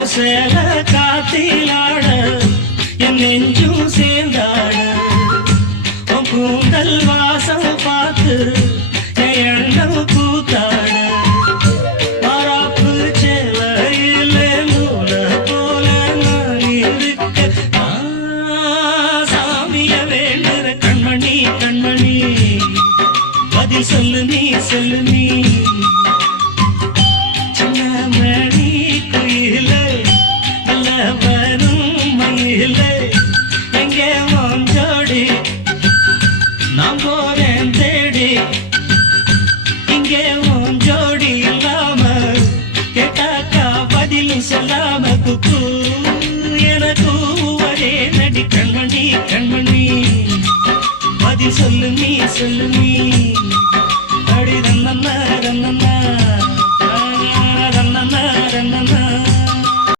சேல காத்திலாட என் நெஞ்சும் சேர்ந்தாட கூந்தல் வாசம் பார்த்து என் எண்ணம் கூத்தாட மாறாப்பு சேலையில நூல போல நான் இருக்க சாமிய வேண்டுற கண்மணி கண்மணி பதில் சொல்லு நீ சொல்லு நீ நான் போறேன் தேடி இங்கே உன் ஜோடி இல்லாம கேட்டாக்கா பதிலும் சொல்லாம குக்கு எனக்கு ஒரே நடி கண்மணி கண்மணி பதில் சொல்லு நீ சொல்லு நீ